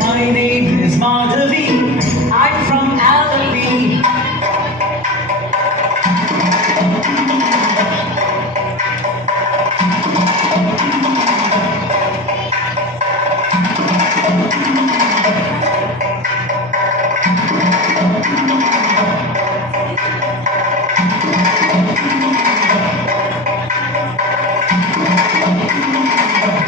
My name is Madhavi. I'm from Alapi.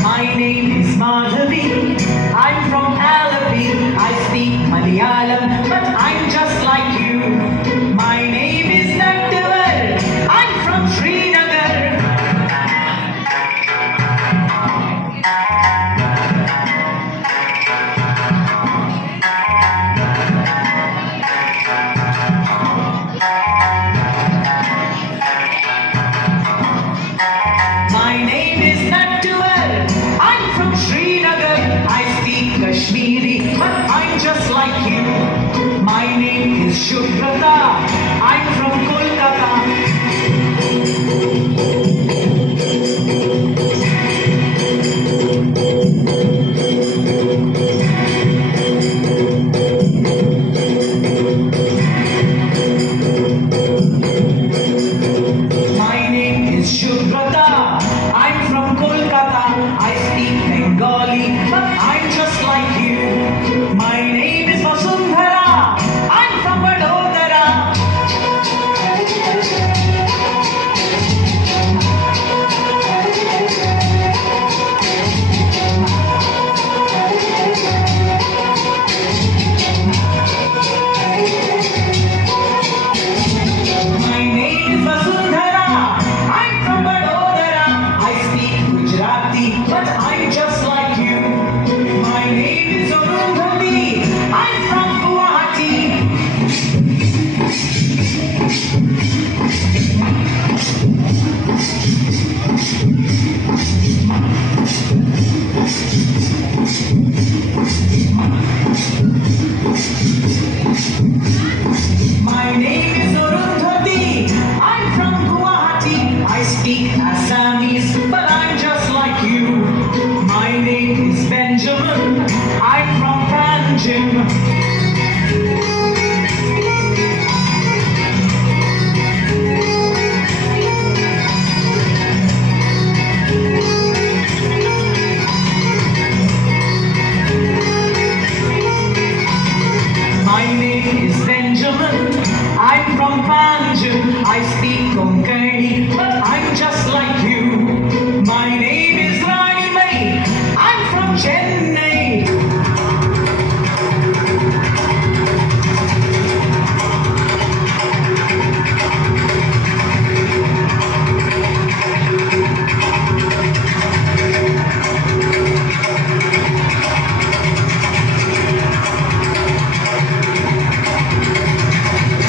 My name is Madhavi. I'm from Alapi. I speak Malayalam, but I'm just like you. My name is Nattuvar. I'm from Srinagar. My name is Nattuvar. I'm from Srinagar. I speak Kashmiri, but I'm just like you. My name is Shubhrata. I'm from Kolkata. My name is Shubhrata. I'm from Kolkata. I speak Bengali, but I'm just like you. My name is Vasundhara. I'm from Vadodara. My name is Vasundhara. I'm from Vadodara. I speak Gujarati, but I'm just like you. My name is Arundhati. I'm from Guwahati. My name is Arundhati. I'm from Guwahati. I speak Assamese, but I'm just like you. My name is Benjamin. I'm from Panjim. My name is Benjamin. I'm from Panjim. I speak Konkani, but I'm just like you. My name is Rani Mai. I'm from Chennai.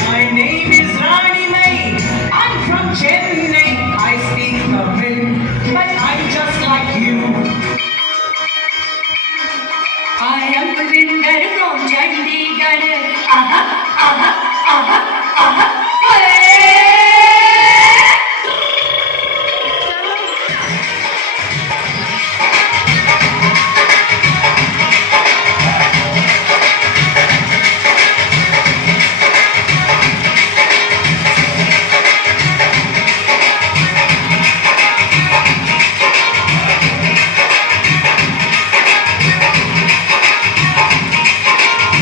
My name is Rani Mai. I'm from Chennai. I speak Tamil, but I'm just like you. I am Kulvinder from Chandigarh. Aha, aha, aha, aha. Hey!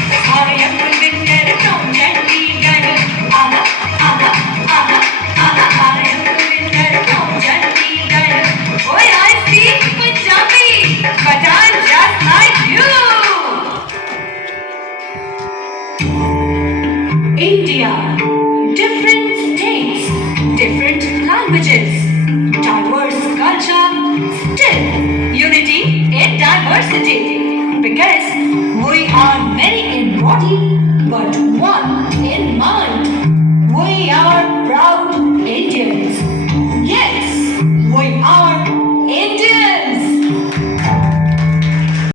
I am Kulvinder from Chandigarh. Aha, aha, aha, aha. I am Kulvinder from Chandigarh. Oh, I speak Punjabi, but I'm just like you. India, different states, different languages, diverse culture, still unity in diversity. Because we are many in body, but one in mind.